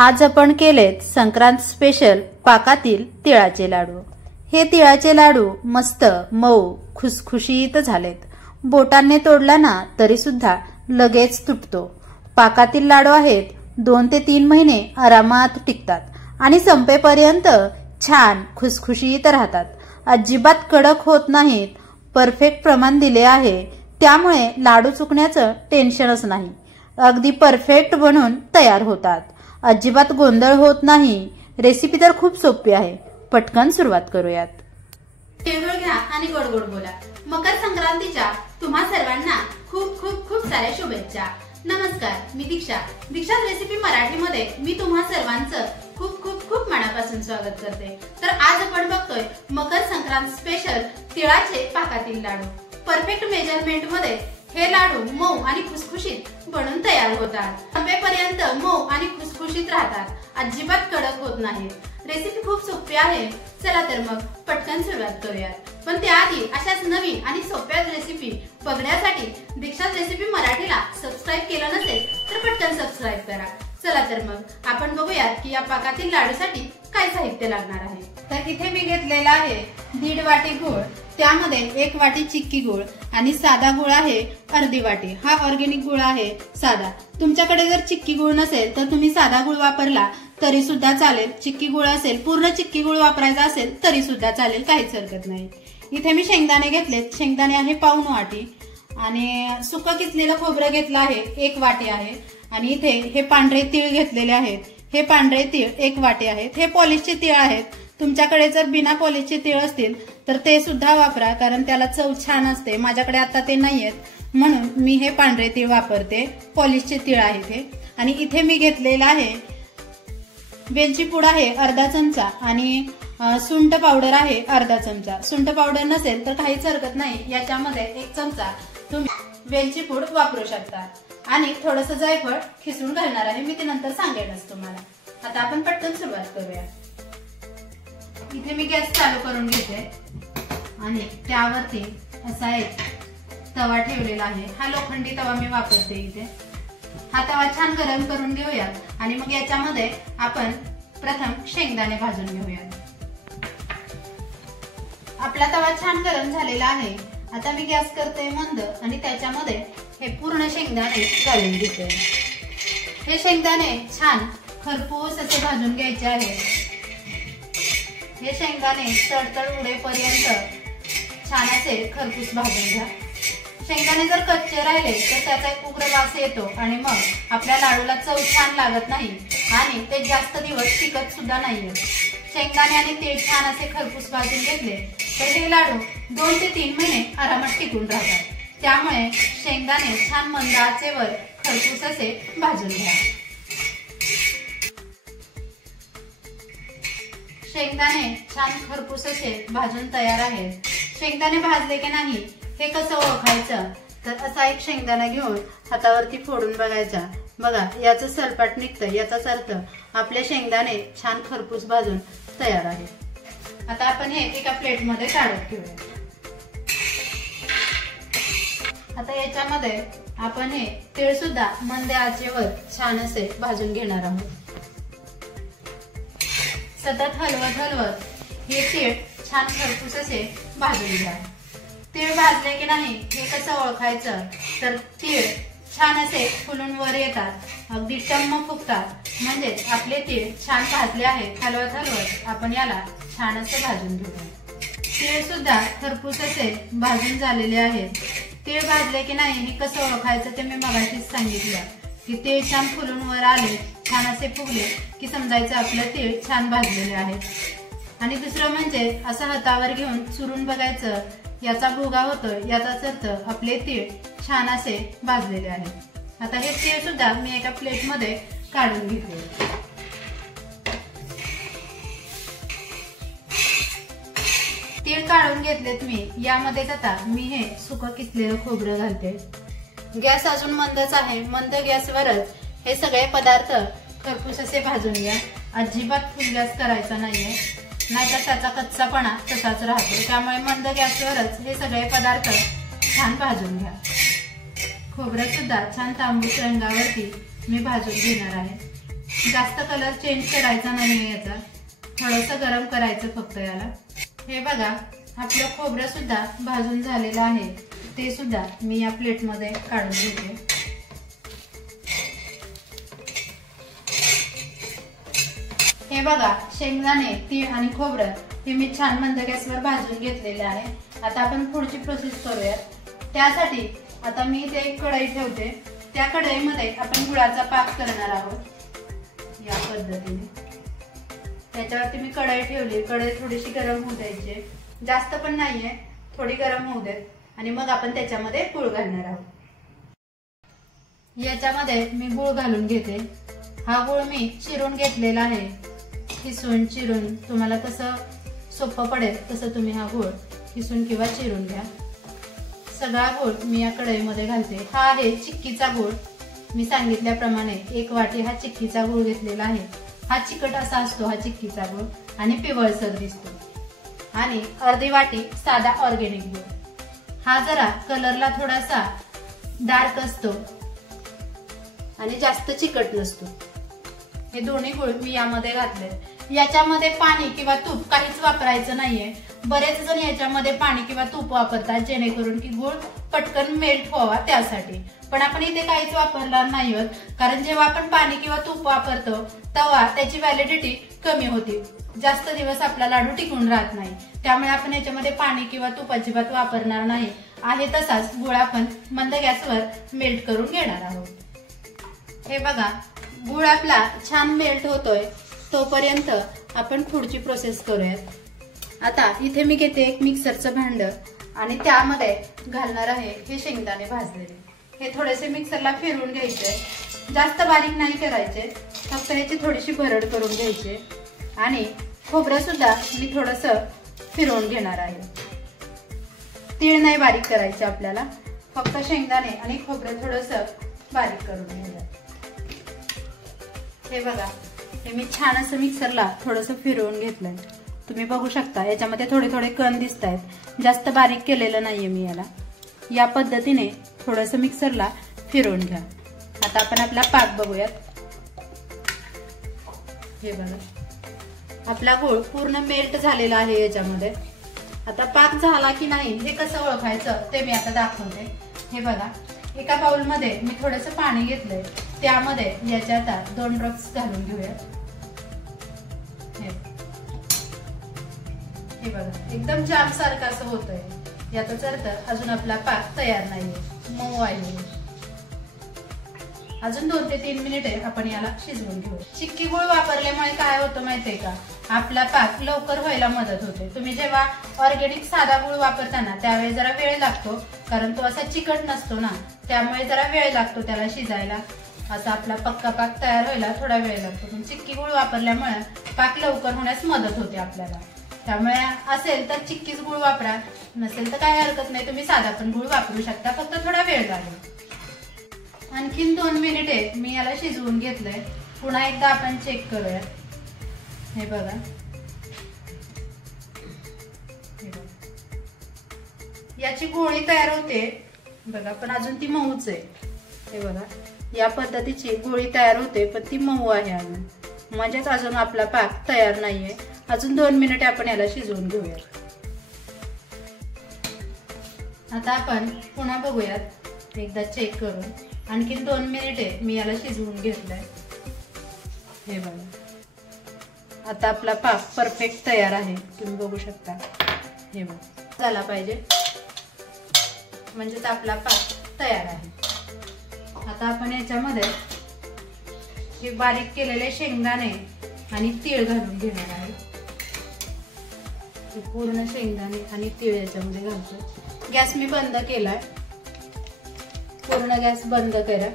आज आपण केलेत संक्रांत स्पेशल पाकातील तिळाचे लाडू। हे तिळाचे लाडू मस्त मऊ खुसखुशीत झालेत। बोटाने तोडला ना तरी सुद्धा लगेच तुटतो। पाकातील लाडू आहेत, 2 ते 3 महिने आरामात टिकतात आणि संपेपर्यंत छान खुसखुशीत राहतात। अजिबात कडक होत नाहीत, परफेक्ट प्रमाण दिले आहे, त्यामुळे लाडू चुकण्याचं टेन्शनच नाही। अगदी परफेक्ट बनून तयार होतात, अजिबात गोंधळ होत नाही। रेसिपी तर खूप सोपी आहे, पटकन सुरुवात करूयात। तिळगुळ घ्या आणि गोड गोड बोला। मकर संक्रांतीच्या तुम्हा सर्वांना खूप खूप खूप साऱ्या शुभेच्छा। नमस्कार, मी दीक्षा रेसिपी मराठीमध्ये मी तुम्हा सर्वांचं खूप खूप खूप मनापासून स्वागत करते। तर आज आपण बघतोय मकर संक्रांत स्पेशल तिळाचे पाकातील लाडू। परफेक्ट मेजरमेंट मध्ये हे लाडू मऊ आणि खुसखुशीत बनून तयार होतात। संपेपर्यंत मऊ आणि खुसखुशीत राहतात, अजिबात कडक होत नाहीत। रेसिपी खूप सोपी आहे, चला तर मग पटकन सुरुवात करूयात। पण त्याआधी अशाच नवीन आणि सोप्या रेसिपी बघण्यासाठी दीक्षा रेसिपी मराठीला सबस्क्राइब केलं नसेल तर पटकन सबस्क्राइब करा। चला तर मग आपण बघूयात की या पाकातील लाडूसाठी काय साहित्य लागणार आहे। तर इथे मी घेतलेला आहे 1.5 वाटी गूळ, त्यामध्ये 1 वाटी चिक्की गूळ आणि साधा गूळ आहे अर्धी वाटी। हा ऑर्गेनिक गूळ आहे साधा। तुमच्याकडे जर चिक्की गूळ नसेल तर तुम्ही साधा गूळ वापरला तरी सुद्धा चालेल। चिक्की गूळ असेल, पूर्ण चिक्की गूळ वापरायचा असेल तरी सुद्धा चालेल, काहीच हरकत नाही। इथे मी शेंगदाणे घेतलेत, शेंगदाणे आहे 1.25 वाटी आणि सुकं किसलेलं खोबरं घेतलं आहे 1 वाटी आहे। आणि इथे हे पांढरे तीळ घेतलेले आहेत, हे पांढरे तीळ 1 वाटी आहेत। हे पॉलिशचे तीळ आहेत, तुमच्याकडे जर बिना पॉलिशचे तीळ असतील तर ते सुद्धा वापरा, कारण त्याला चव छान असते। माझ्याकडे आता ते नाहीयेत म्हणून मी हे पांढरे तीळ वापरते, पॉलिशचे तीळ आहेत हे। आणि इथे मी घेतलेला आहे वेलची पूड आहे अर्धा चमचा आणि सुंठ पावडर आहे अर्धा चमचा। सुंठ पावडर नसेल तर काहीच हरकत नाही, याच्यामध्ये 1 चमचा तुम्ही वेलची पूड वापरू शकता। आणि थोडंसं जायफळ खिसून घालणार आहे, मी ते नंतर सांगेनच तुम्हाला। आता आपण पटकन सुरुवात करूया। इथे मी गॅस चालू करून घेते आणि त्यावरती असा एक तवा ठेवलेला आहे। हा लोखंडी तवा मी वापरते इथे। हा तवा छान गरम करून घेऊयात आणि मग याच्यामध्ये आपण प्रथम शेंगदाणे भाजून घेऊयात। आपला तवा छान गरम झालेला आहे। आता मी गॅस करते मंद आणि त्याच्यामध्ये हे पूर्ण शेंगदाणे घालून घेते। हे शेंगदाणे छान खरपूस असे भाजून घ्यायचे आहेत। हे शेंगदाणे तडतड उडेपर्यंत छान असे खरपूस भाजून घ्या। शेंगदाणे जर कच्चे राहिले तर त्याचा एक उग्र वास येतो आणि मग आपल्या लाडूला चव छान लागत नाही आणि ते जास्त दिवस टिकत सुद्धा नाहीये। शेंगदाणे आणि तीळ छान असे खरपूस भाजून घेतले तर हे लाडू 2 ते 3 महिने आरामात टिकून राहतात। त्यामुळे शेंगदाणे छान मंद आचेवर खरपूस असे भाजून घ्या। शेंगदाणे छान खरपूस असे भाजून तयार आहेत। शेंगदाणे भाजले की नाही हे कसं ओळखायचं, तर असा एक शेंगदाणा घेऊन हातावरती फोडून बघायचा। बघा, याचं सलपाट निघतं, याचाच अर्थ आपले शेंगदाणे छान खरपूस भाजून तयार आहे। आता आपण हे एका प्लेटमध्ये काढून ठेवूया। आता याच्यामध्ये आपण हे तीळ सुद्धा मंद आचेवर छान असे भाजून घेणार आहोत। सतत हलवत हे तीळ छान खरपूस असे भाजून घ्या। तीळ भाजले की नाही हे कसं ओळखायचं, तर तीळ छान असे फुलून वर येतात, अगदी टम्म फुगतात, म्हणजे आपले तीळ छान भाजले आहेत। हलवत आपण याला छान असे भाजून घेऊया। तीळ सुद्धा खरपूस असे भाजून झालेले आहेत। तीळ भाजले की नाही हे कसं ओळखायचं ते मी मगाशीच सांगितलं की तीळ छान फुलून वर आले, छान असे फुगले की समजायचं आपलं तीळ छान भाजलेले आहेत। आणि दुसरं म्हणजे असं हातावर घेऊन चुरून बघायचं, याचा भुगा होतोय, याचाच अर्थ आपले तीळ छान असे भाजलेले आहेत। आता हे तीळ सुद्धा मी एका प्लेटमध्ये काढून घेते। तीळ काढून घेतलेत मी, यामध्येच आता मी हे सुकं किसलेलं खोबरं घालते। गॅस अजून मंदच आहे, मंद गॅसवरच हे सगळे पदार्थ खरपूस असे भाजून घ्या। अजिबात फुल गॅस करायचा नाहीये, नाहीतर त्याचा कच्चापणा तसाच राहतो। त्यामुळे मंद गॅसवरच हे सगळे पदार्थ छान भाजून घ्या। खोबरं सुद्धा छान तांबूस रंगावरती मी भाजून घेणार आहे। जास्त कलर चेंज करायचा नाही याचा, थोडंसं गरम करायचं फक्त याला। हे बघा आपलं खोबरं सुद्धा भाजून झालेलं आहे, ते सुद्धा मी या प्लेटमध्ये काढून घेते। हे बघा शेंगदाणे, तीळ आणि खोबरं हे मी छान मंद गॅसवर भाजून घेतलेले आहे। आता आपण पुढची प्रोसेस करूया। त्यासाठी आता मी इथे एक कढई ठेवते, त्या कढईमध्ये आपण गुळाचा पाक करणार आहोत या पद्धतीने। त्याच्यावरती मी कढई ठेवली, कढई थोडीशी गरम होऊ द्यायची, जास्त पण नाहीये, थोडी गरम होऊ देत आणि मग आपण त्याच्यामध्ये गूळ घालणार आहोत। याच्यामध्ये मी गूळ घालून घेते। हा गूळ मी चिरून घेतलेला आहे, किसून चिरून, तुम्हाला कसं सोपं पडेल तसं तुम्ही हा गूळ किसून किंवा चिरून घ्या। सगळा गूळ मी या कढईमध्ये घालते। हा आहे चिक्कीचा गूळ, मी सांगितल्याप्रमाणे 1 वाटी हा चिक्कीचा गूळ घेतलेला आहे। हा चिकट असा असतो हा चिक्कीचा गूळ आणि पिवळसर दिसतो। आणि अर्धी वाटी साधा ऑर्गेनिक गूळ, हा जरा कलरला थोडासा डार्क असतो आणि जास्त चिकट नसतो। हे दोन्ही गूळ मी यामध्ये घातले। याच्यामध्ये पाणी किंवा तूप काहीच वापरायचं नाहीये। बरेच जण याच्यामध्ये पाणी किंवा तूप वापरतात जेणेकरून की गूळ पटकन मेल्ट व्हावा त्यासाठी, पण आपण इथे काहीच वापरणार नाही आहोत, कारण जेव्हा आपण पाणी किंवा तूप वापरतो तेव्हा त्याची व्हॅलिडिटी कमी होती, जास्त दिवस आपला लाडू टिकून राहत नाही। त्यामुळे आपण याच्यामध्ये पाणी किंवा तूप अजिबात वापरणार नाही आहे। तसाच गूळ आपण मंद गॅसवर मेल्ट करून घेणार आहोत। हे बघा गूळ आपला छान मेल्ट होतोय, तोपर्यंत आपण पुढची प्रोसेस करूयात। आता इथे मी घेते एक मिक्सरचं भांड आणि त्यामध्ये घालणार आहे हे शेंगदाणे भाजलेले। हे थोडेसे मिक्सरला फिरवून घ्यायचे, जास्त बारीक नाही करायचे, फक्त याची थोडीशी भरड करून घ्यायची। आणि खोबरं सुद्धा मी थोडंसं फिरवून घेणार आहे। तीळ नाही बारीक करायचे आपल्याला, फक्त शेंगदाणे आणि खोबरं थोडंसं बारीक करून घ्यायचं। हे बघा हे मी छान असं मिक्सरला थोडंसं फिरवून घेतलंय, तुम्ही बघू शकता याच्यामध्ये थोडे थोडे कण दिसत आहेत, जास्त बारीक केलेलं नाहीये मी याला। या पद्धतीने थोडंसं मिक्सरला फिरवून घ्या। आता आपण आपला पाक बघूयात। हे बघा आपला गूळ पूर्ण मेल्ट झालेला आहे याच्यामध्ये। आता पाक झाला की नाही हे कसं ओळखायचं ते मी आता दाखवते। हे बघा एका बाउल मध्ये मी थोडंसं पाणी घेतलंय, त्यामध्ये याच्या आता 2 ड्रॉप्स घालून घेऊया। हे बघा एकदम जाम सारखं असं होतंय, याचाच अर्थ अजून आपला पाक तयार नाहीये, मऊ आहे। अजून 2 ते 3 मिनिटे आपण याला शिजवून घेऊ। चिक्की गूळ वापरल्यामुळे काय होतं माहितीये का, आपला पाक लवकर व्हायला मदत होते। तुम्ही जेव्हा ऑर्गेनिक साधा गूळ वापरताना त्यावेळी जरा वेळ लागतो, कारण तो असा चिकट नसतो ना, त्यामुळे जरा वेळ लागतो त्याला शिजायला। असा आपला पक्का पाक तयार व्हायला थोडा वेळ लागतो, पण चिक्की गूळ वापरल्यामुळे पाक लवकर होण्यास मदत होते आपल्याला। त्यामुळे असेल तर चिक्कीच गूळ वापरा, नसेल तर काही हरकत नाही, तुम्ही साधा पण गूळ वापरू शकता, फक्त थोडा वेळ लागेल। आणखीन 2 मिनिटे मी याला शिजवून घेतलंय, पुन्हा एकदा आपण चेक करूया। हे बघा याची गोळी तयार होते बघा, पण अजून ती मऊच आहे। हे बघा या पद्धतीची गोळी तयार होते, पण ती मऊ आहे अजून, म्हणजेच अजून आपला पाक तयार नाहीये। अजून 2 मिनिटे आपण याला शिजवून घेऊया। आता आपण पुन्हा बघूयात एकदा चेक करून। आणखीन 2 मिनिटे मी याला शिजवून घेतलंय। हे बघा आता आपला पाक परफेक्ट तयार आहे, तुम्ही बघू शकता। हे बघा झाला पाहिजे, म्हणजेच आपला पाक तयार आहे। आता आपण याच्यामध्ये हे बारीक केलेले शेंगदाणे आणि तीळ घालून घेणार आहे। पूर्ण शेंगदाणे आणि तीळ याच्यामध्ये घालतो। गॅस मी बंद केलाय, पूर्ण गॅस बंद करा।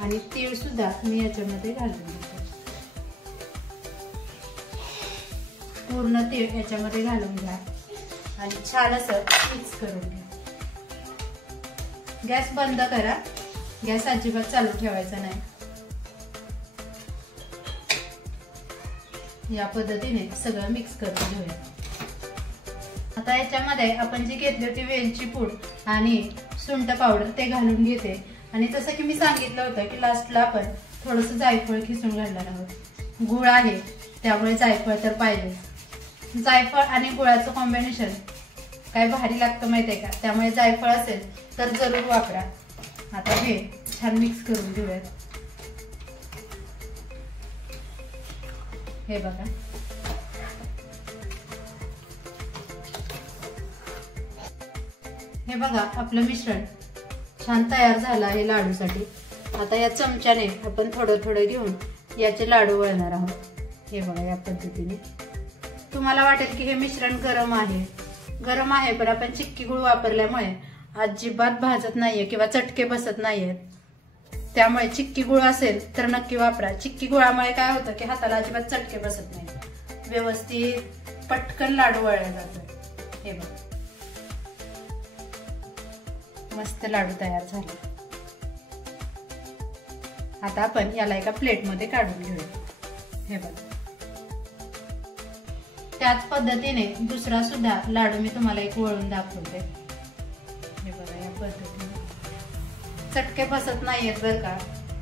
आणि तीळ सुद्धा मी याच्यामध्ये घालून घेतो, पूर्ण तीळ याच्यामध्ये घालून घ्या आणि छान असं मिक्स करून घ्या। गॅस बंद करा, गॅस अजिबात चालू ठेवायचा नाही। या पद्धतीने सगळं मिक्स करून घेऊया। आता याच्यामध्ये आपण जी घेतली होती वेलची पूड आणि सुंठ पावडर ते घालून घेते आणि जसं की मी सांगितलं होतं की लास्टला आपण थोडंसं जायफळ खिसून घालणार आहोत. गुळ आहे त्यामुळे जायफळ तर पाहिजे. जायफळ आणि गुळाचं कॉम्बिनेशन काय भारी लागतं माहितीये का, त्यामुळे जायफळ असेल तर जरूर वापरा. आता हे छान मिक्स करून घेऊयात. हे बघा आपलं मिश्रण छान तयार झालं आहे लाडूसाठी. आता या चमच्याने आपण थोडं थोडं घेऊन याचे लाडू वळणार आहोत. हे बघा या पद्धतीने. तुम्हाला वाटेल की हे मिश्रण गरम आहे पण आपण चिक्की गुळ वापरल्यामुळे अजिबात भाजत नाहीये किंवा चटके बसत नाहीयेत. त्यामुळे चिक्की गुळ असेल तर नक्की वापरा. चिक्की गुळामुळे काय होतं की हाताला अजिबात चटके बसत नाही, व्यवस्थित पटकन लाडू वळले जातात. हे बघा मस्त लाडू तयार झाले. आता आपण याला एका प्लेटमध्ये काढून घेऊया. हे बघा त्याच पद्धतीने दुसरा सुद्धा लाडू मी तुम्हाला एक वळून दाखवते. हे बघा या पद्धतीने चटके बसत नाहीयेत बरं का.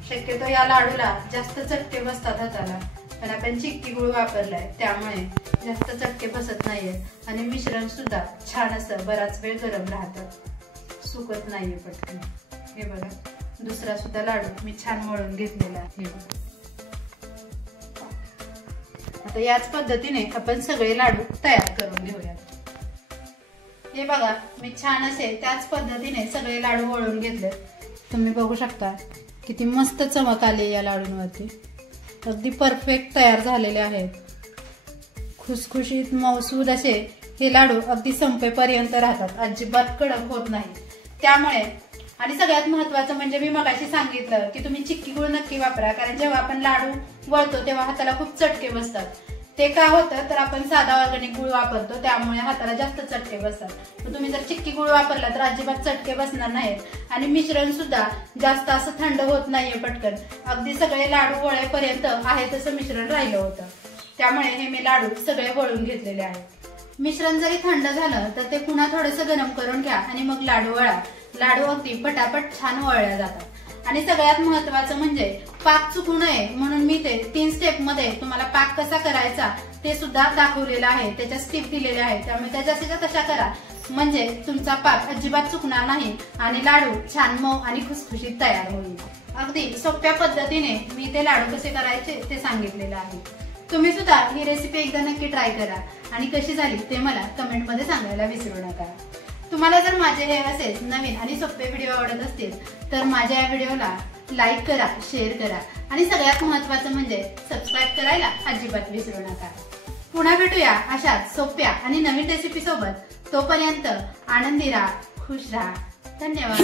शक्यतो या लाडूला जास्त चटके बसतात हाताला, पण आपण चिक्की गुळ वापरलाय त्यामुळे जास्त चटके बसत नाहीयेत आणि मिश्रण सुद्धा छान असं बराच वेळ गरम राहतं, सुकत नाहीये पटकन. हे बघा दुसरा सुद्धा लाडू मी छान मळून घेतलेला आहे. आता याच पद्धतीने आपण सगळे लाडू तयार करून घेऊया. हे बघा मी छान असे त्याच पद्धतीने सगळे लाडू वळून घेतले. तुम्ही बघू शकता किती मस्त चमक आली या लाडूंवरती. अगदी परफेक्ट तयार झालेले आहेत. खुसखुशीत मऊसूद असे हे लाडू अगदी संपेपर्यंत राहतात, अजिबात कडक होत नाही. त्यामुळे आणि सगळ्यात महत्वाचं म्हणजे मी मगाशी सांगितलं की तुम्ही चिक्की गुळ नक्की वापरा, कारण जेव्हा आपण लाडू वळतो तेव्हा हाताला खूप चटके बसतात. ते का होतं तर आपण साधा ऑर्गॅनिक गुळ वापरतो त्यामुळे हाताला जास्त चटके बसतात. तर तुम्ही जर चिक्की गुळ वापरला तर अजिबात चटके बसणार नाहीत आणि मिश्रण सुद्धा जास्त असं थंड होत नाहीये पटकन. अगदी सगळे लाडू वळेपर्यंत आहे तसं मिश्रण राहिलं होतं. त्यामुळे हे मी लाडू सगळे वळून घेतलेले आहेत. मिश्रण जरी थंड झालं तर ते पुन्हा थोडंसं गरम करून घ्या आणि मग लाडू वळा. लाडू अगदी पटापट छान वळल्या जातात. आणि सगळ्यात महत्वाचं म्हणजे पाक चुकू नये म्हणून मी ते 3 स्टेप मध्ये तुम्हाला पाक कसा करायचा ते सुद्धा दाखवलेलं आहे, त्याच्या स्टेप दिलेल्या आहेत. त्यामुळे त्याच्या तशा करा म्हणजे तुमचा पाक अजिबात चुकणार नाही आणि लाडू छान मऊ आणि खुसखुशीत तयार होईल. अगदी सोप्या पद्धतीने मी ते लाडू कसे करायचे ते सांगितलेलं आहे. तुम्ही सुद्धा ही रेसिपी एकदा नक्की ट्राय करा आणि कशी झाली ते मला कमेंट मध्ये सांगायला विसरू नका. तुम्हाला जर माझे हे असेच नवीन आणि सोपे व्हिडिओ आवडत असतील तर माझ्या या व्हिडिओला लाईक करा, शेअर करा आणि सगळ्यात महत्त्वाचं म्हणजे सबस्क्राईब करायला अजिबात विसरू नका. पुन्हा भेटूया अशाच सोप्या आणि नवीन रेसिपी सोबत. तोपर्यंत आनंदी राहा, खुश राहा. धन्यवाद.